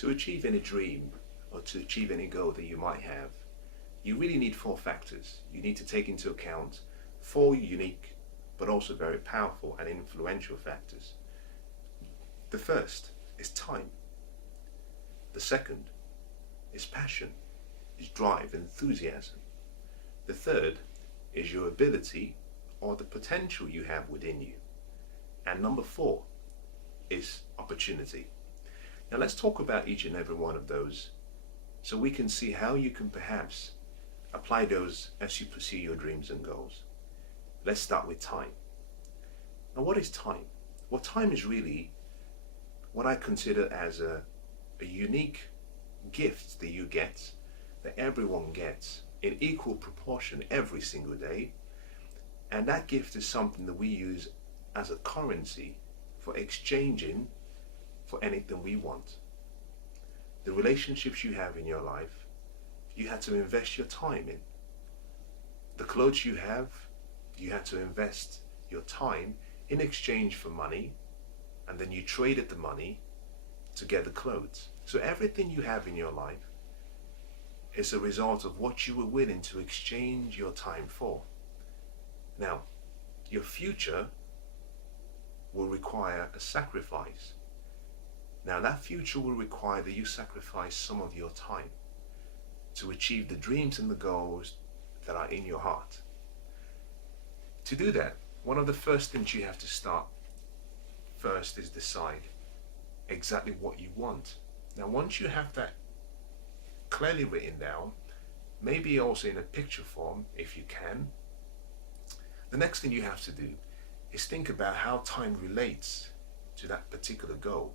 To achieve any dream or to achieve any goal that you might have, you really need four factors. You need to take into account four unique but also very powerful and influential factors. The first is time. The second is passion, is drive, enthusiasm. The third is your ability or the potential you have within you. And number four is opportunity. Now let's talk about each and every one of those so we can see how you can perhaps apply those as you pursue your dreams and goals. Let's start with time. Now what is time? Well, time is really what I consider as a unique gift that you get, that everyone gets in equal proportion every single day. And that gift is something that we use as a currency for exchanging for anything we want. The relationships you have in your life, you had to invest your time in. The clothes you have, you had to invest your time in exchange for money, and then you traded the money to get the clothes. So everything you have in your life is a result of what you were willing to exchange your time for. Now, your future will require a sacrifice. Now, that future will require that you sacrifice some of your time to achieve the dreams and the goals that are in your heart. To do that, one of the first things you have to start first is decide exactly what you want. Now, once you have that clearly written down, maybe also in a picture form if you can, the next thing you have to do is think about how time relates to that particular goal.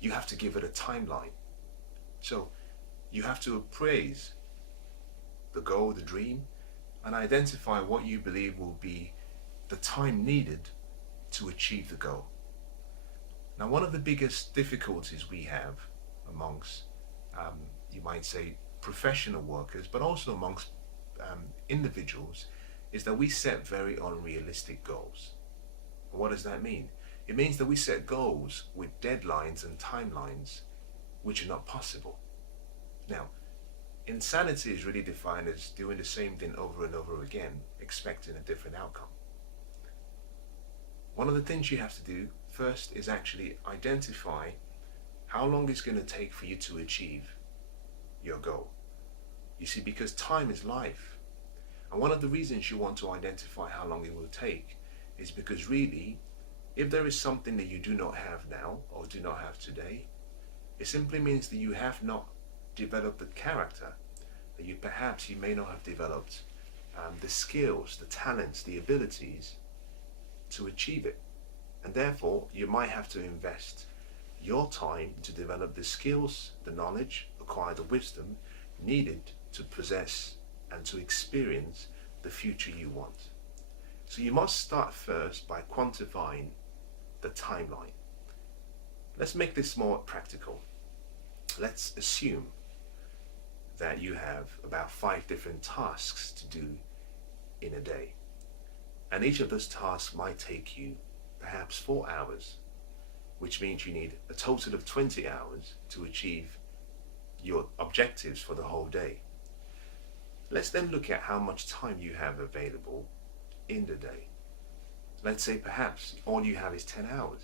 You have to give it a timeline. So you have to appraise the goal, the dream, and identify what you believe will be the time needed to achieve the goal. Now, one of the biggest difficulties we have amongst, you might say, professional workers, but also amongst individuals, is that we set very unrealistic goals. What does that mean? It means that we set goals with deadlines and timelines which are not possible. Now, insanity is really defined as doing the same thing over and over again, expecting a different outcome. One of the things you have to do first is actually identify how long it's going to take for you to achieve your goal. You see, because time is life. And one of the reasons you want to identify how long it will take is because really, if there is something that you do not have now or do not have today, it simply means that you have not developed the character, that you may not have developed the skills, the talents, the abilities to achieve it. And therefore, you might have to invest your time to develop the skills, the knowledge, acquire the wisdom needed to possess and to experience the future you want. So you must start first by quantifying the timeline. Let's make this more practical. Let's assume that you have about 5 different tasks to do in a day. And each of those tasks might take you perhaps 4 hours, which means you need a total of 20 hours to achieve your objectives for the whole day. Let's then look at how much time you have available in the day. Let's say perhaps all you have is 10 hours.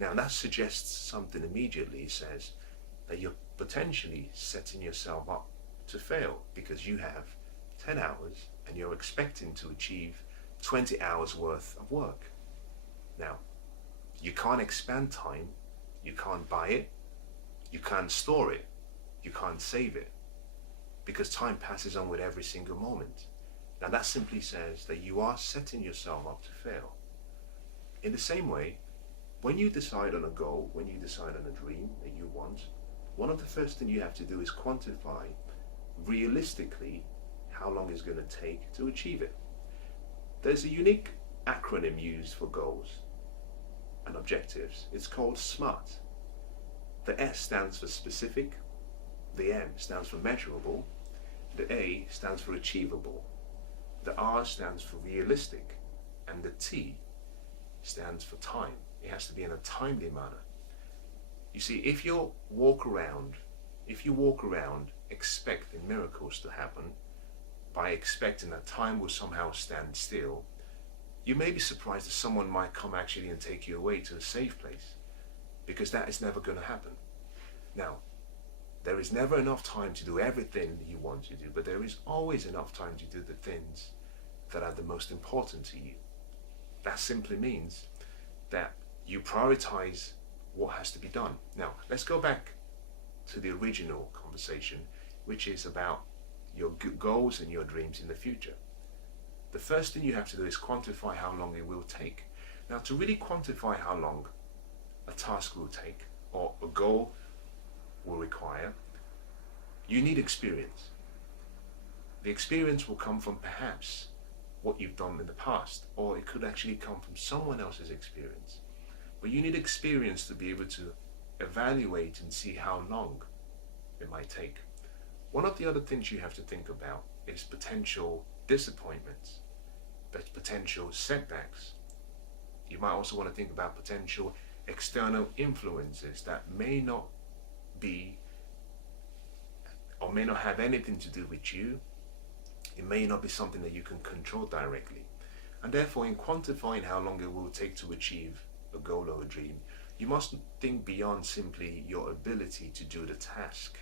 Now that suggests something immediately. It says that you're potentially setting yourself up to fail because you have 10 hours and you're expecting to achieve 20 hours worth of work. Now, you can't expand time, you can't buy it, you can't store it, you can't save it, because time passes on with every single moment. Now that simply says that you are setting yourself up to fail. In the same way, when you decide on a goal, when you decide on a dream that you want, one of the first things you have to do is quantify realistically how long it's going to take to achieve it. There's a unique acronym used for goals and objectives. It's called SMART. The S stands for specific, the M stands for measurable, the A stands for achievable, the R stands for realistic, and the T stands for time. It has to be in a timely manner. You see, if you walk around expecting miracles to happen, by expecting that time will somehow stand still, you may be surprised that someone might come actually and take you away to a safe place, because that is never going to happen. Now, there is never enough time to do everything you want to do, but there is always enough time to do the things that are the most important to you. That simply means that you prioritize what has to be done. Now, let's go back to the original conversation, which is about your goals and your dreams in the future. The first thing you have to do is quantify how long it will take. Now, to really quantify how long a task will take or a goal will require, you need experience. The experience will come from perhaps what you've done in the past, or it could actually come from someone else's experience. But you need experience to be able to evaluate and see how long it might take. One of the other things you have to think about is potential disappointments, but potential setbacks. You might also want to think about potential external influences that may not be or may not have anything to do with you. It may not be something that you can control directly. And therefore, in quantifying how long it will take to achieve a goal or a dream, you must think beyond simply your ability to do the task.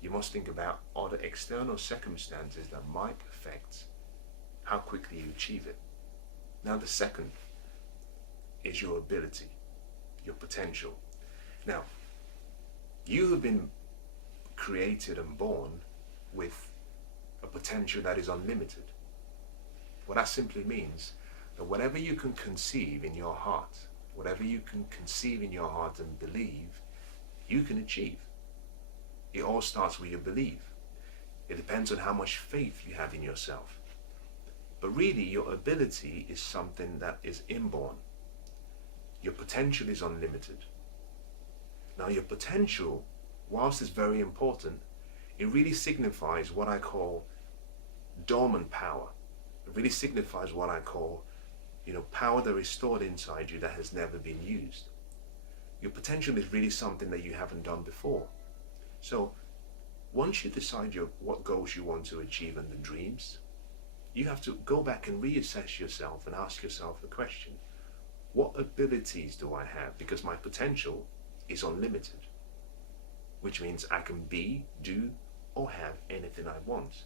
You must think about other external circumstances that might affect how quickly you achieve it. Now, the second is your ability, your potential. Now, you have been created and born with a potential that is unlimited. What that simply means that whatever you can conceive in your heart, whatever you can conceive in your heart and believe, you can achieve. It all starts with your belief. It depends on how much faith you have in yourself. But really, your ability is something that is inborn. Your potential is unlimited. Now, your potential, whilst it's very important, it really signifies what I call dormant power. It really signifies what I call, power that is stored inside you that has never been used. Your potential is really something that you haven't done before. So, once you decide what goals you want to achieve and the dreams, you have to go back and reassess yourself and ask yourself the question, what abilities do I have? Because my potential is unlimited, which means I can be, do, or have anything I want.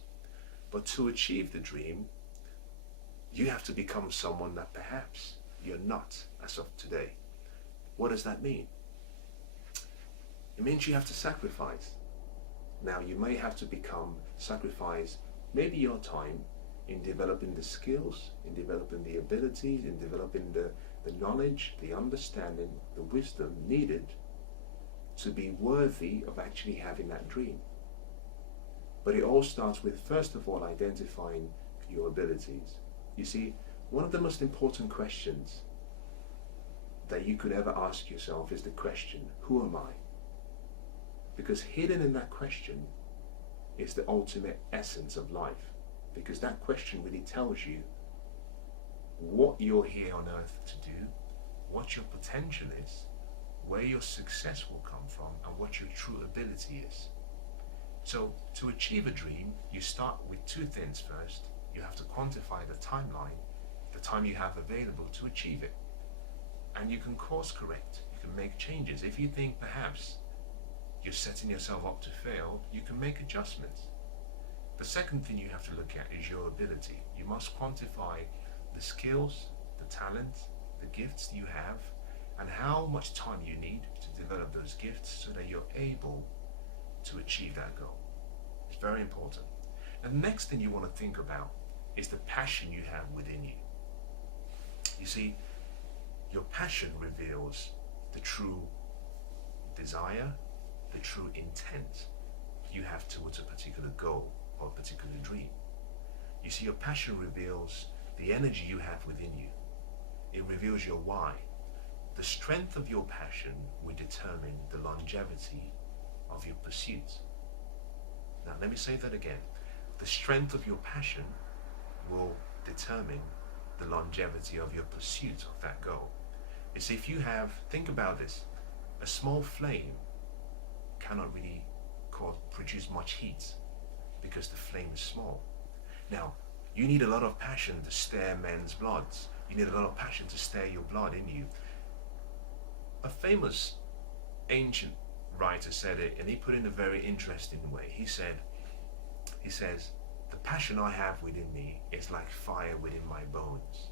But to achieve the dream, you have to become someone that perhaps you're not as of today. What does that mean? It means you have to sacrifice. Now, you may have to sacrifice maybe your time in developing the skills, in developing the abilities, in developing the knowledge, the understanding, the wisdom needed to be worthy of actually having that dream. But it all starts with, first of all, identifying your abilities. You see, one of the most important questions that you could ever ask yourself is the question, who am I? Because hidden in that question is the ultimate essence of life. Because that question really tells you what you're here on earth to do, what your potential is, where your success will come from, and what your true ability is. So to achieve a dream, you start with two things first. You have to quantify the timeline, the time you have available to achieve it. And you can course correct, you can make changes. If you think perhaps you're setting yourself up to fail, you can make adjustments. The second thing you have to look at is your ability. You must quantify the skills, the talent, the gifts you have, and how much time you need to develop those gifts so that you're able to achieve that goal. It's very important. And the next thing you want to think about is the passion you have within you. You see, your passion reveals the true desire, the true intent you have towards a particular goal or a particular dream. You see, your passion reveals the energy you have within you. It reveals your why. The strength of your passion will determine the longevity of your pursuit. Now, let me say that again. The strength of your passion will determine the longevity of your pursuit of that goal. It's if you have, think about this, a small flame cannot really produce much heat because the flame is small. Now, you need a lot of passion to stir men's bloods. You need a lot of passion to stir your blood in you. A famous ancient writer said it, and he put it in a very interesting way. He says, the passion I have within me is like fire within my bones.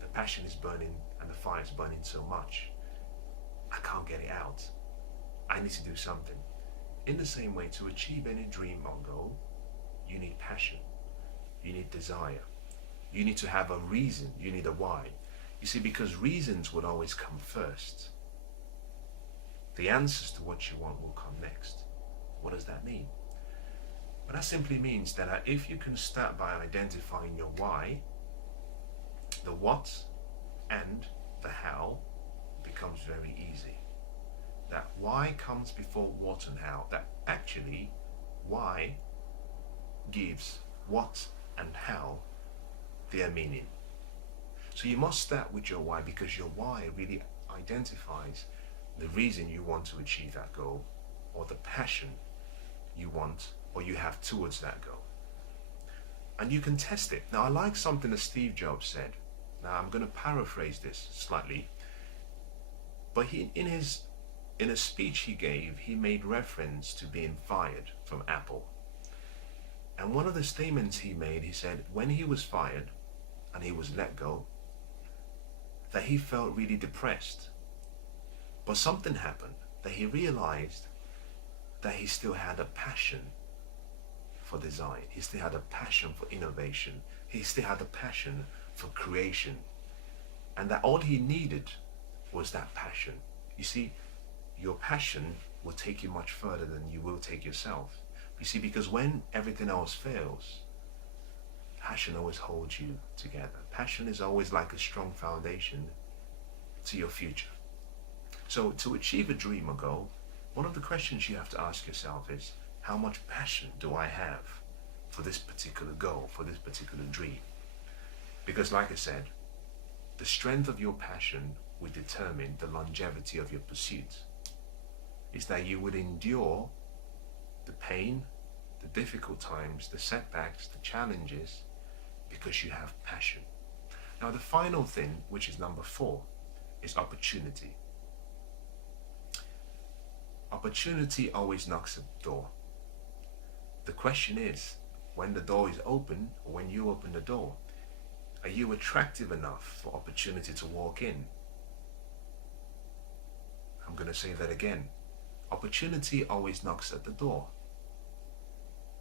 The passion is burning and the fire is burning so much, I can't get it out. I need to do something. In the same way, to achieve any dream or goal, you need passion. You need desire. You need to have a reason. You need a why. You see, because reasons would always come first. The answers to what you want will come next. What does that mean? Well, that simply means that if you can start by identifying your why, the what and the how becomes very easy. That why comes before what and how. That actually why gives what and how their meaning. So you must start with your why, because your why really identifies the reason you want to achieve that goal, or the passion you want or you have towards that goal. And you can test it. Now, I like something that Steve Jobs said. Now, I'm going to paraphrase this slightly, but in a speech he gave, he made reference to being fired from Apple. And one of the statements he made, he said when he was fired and he was let go, that he felt really depressed. But something happened, that he realized that he still had a passion for design. He still had a passion for innovation. He still had a passion for creation. And that all he needed was that passion. You see, your passion will take you much further than you will take yourself. You see, because when everything else fails, passion always holds you together. Passion is always like a strong foundation to your future. So to achieve a dream or goal, one of the questions you have to ask yourself is, how much passion do I have for this particular goal, for this particular dream? Because like I said, the strength of your passion will determine the longevity of your pursuit. Is that you would endure the pain, the difficult times, the setbacks, the challenges, because you have passion. Now the final thing, which is number 4, is opportunity. Opportunity always knocks at the door. The question is, when the door is open, or when you open the door, are you attractive enough for opportunity to walk in? I'm going to say that again. Opportunity always knocks at the door.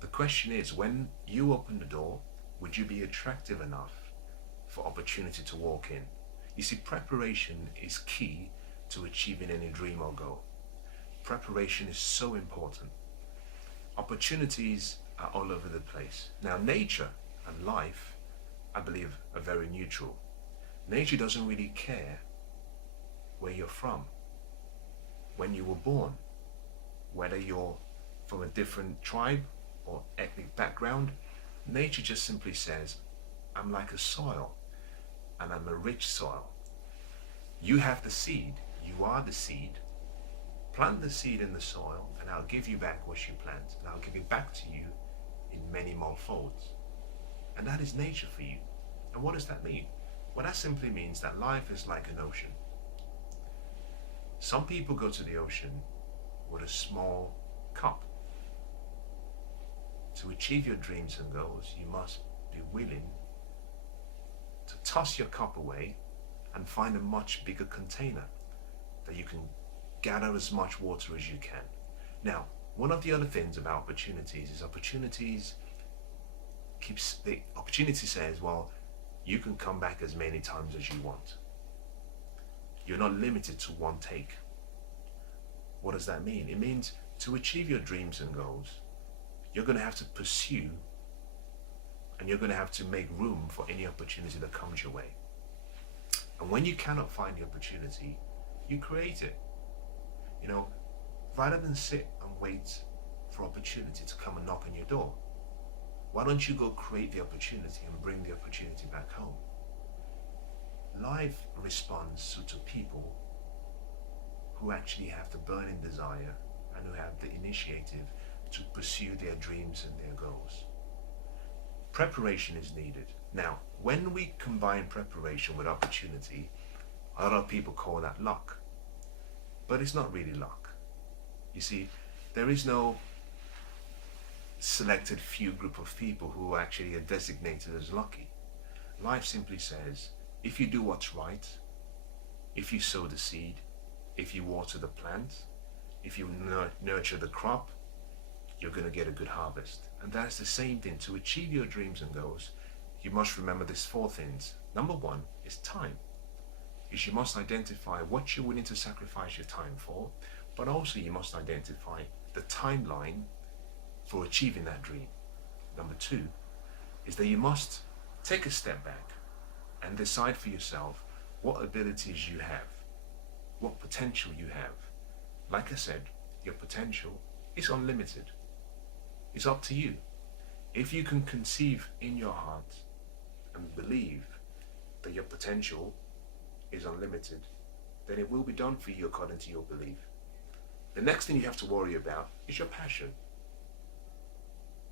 The question is, when you open the door, would you be attractive enough for opportunity to walk in? You see, preparation is key to achieving any dream or goal. Preparation is so important. Opportunities are all over the place. Now, nature and life, I believe, are very neutral. Nature doesn't really care where you're from, when you were born, whether you're from a different tribe or ethnic background. Nature just simply says, I'm like a soil, and I'm a rich soil. You have the seed, you are the seed. Plant the seed in the soil, and I'll give you back what you plant, and I'll give it back to you in many more folds. And that is nature for you. And what does that mean? Well, that simply means that life is like an ocean. Some people go to the ocean with a small cup. To achieve your dreams and goals, you must be willing to toss your cup away and find a much bigger container that you can gather as much water as you can. Now, one of the other things about opportunities is the opportunity says, well, you can come back as many times as you want. You're not limited to one take. What does that mean? It means to achieve your dreams and goals, you're going to have to pursue, and you're going to have to make room for any opportunity that comes your way. And when you cannot find the opportunity, you create it. You know, rather than sit and wait for opportunity to come and knock on your door, why don't you go create the opportunity and bring the opportunity back home? Life responds to people who actually have the burning desire and who have the initiative to pursue their dreams and their goals. Preparation is needed. Now, when we combine preparation with opportunity, a lot of people call that luck. But it's not really luck. You see, there is no selected few group of people who actually are designated as lucky. Life simply says, if you do what's right, if you sow the seed, if you water the plant, if you nurture the crop, you're going to get a good harvest. And that's the same thing. To achieve your dreams and goals, you must remember these 4 things. Number 1 is time. You must identify what you're willing to sacrifice your time for, but also you must identify the timeline for achieving that dream. Number 2 is that you must take a step back and decide for yourself what abilities you have, what potential you have. Like I said, your potential is unlimited. It's up to you. If you can conceive in your heart and believe that your potential is unlimited, then it will be done for you according to your belief. The next thing you have to worry about is your passion.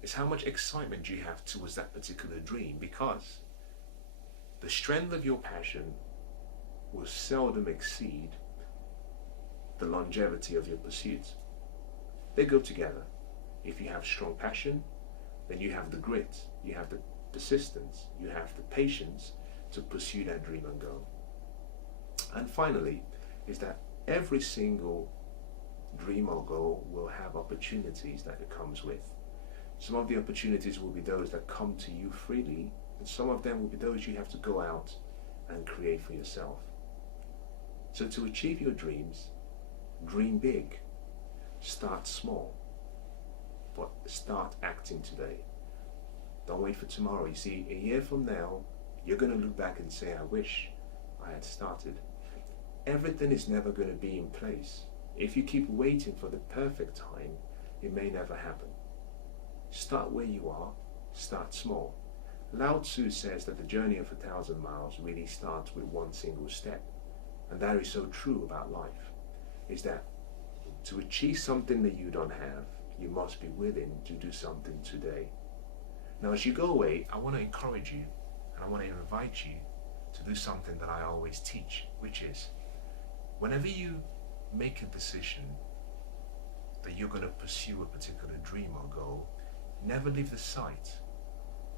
It's how much excitement you have towards that particular dream, because the strength of your passion will seldom exceed the longevity of your pursuit. They go together. If you have strong passion, then you have the grit, you have the persistence, you have the patience to pursue that dream and goal. And finally, is that every single dream or goal will have opportunities that it comes with. Some of the opportunities will be those that come to you freely, and some of them will be those you have to go out and create for yourself. So to achieve your dreams, dream big, start small, but start acting today. Don't wait for tomorrow. You see, a year from now, you're going to look back and say, I wish I had started. Everything is never going to be in place. If you keep waiting for the perfect time, it may never happen. Start where you are, start small. Lao Tzu says that the journey of 1,000 miles really starts with one single step. And that is so true about life, is that to achieve something that you don't have, you must be willing to do something today. Now, as you go away, I want to encourage you, and I want to invite you to do something that I always teach, which is, whenever you make a decision that you're going to pursue a particular dream or goal, never leave the sight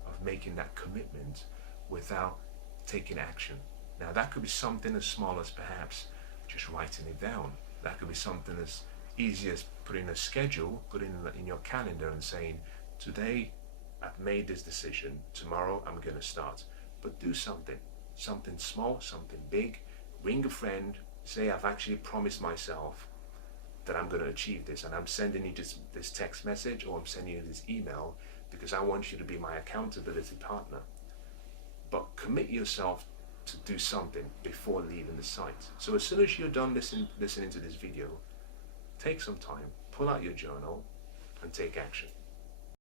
of making that commitment without taking action. Now, that could be something as small as perhaps just writing it down. That could be something as easy as putting a schedule, putting in your calendar and saying, today I've made this decision, tomorrow I'm going to start. But do something small, something big. Ring a friend, say, I've actually promised myself that I'm going to achieve this, and I'm sending you this text message, or I'm sending you this email because I want you to be my accountability partner. But commit yourself to do something before leaving the site. So as soon as you're done listening to this video, take some time, pull out your journal and take action.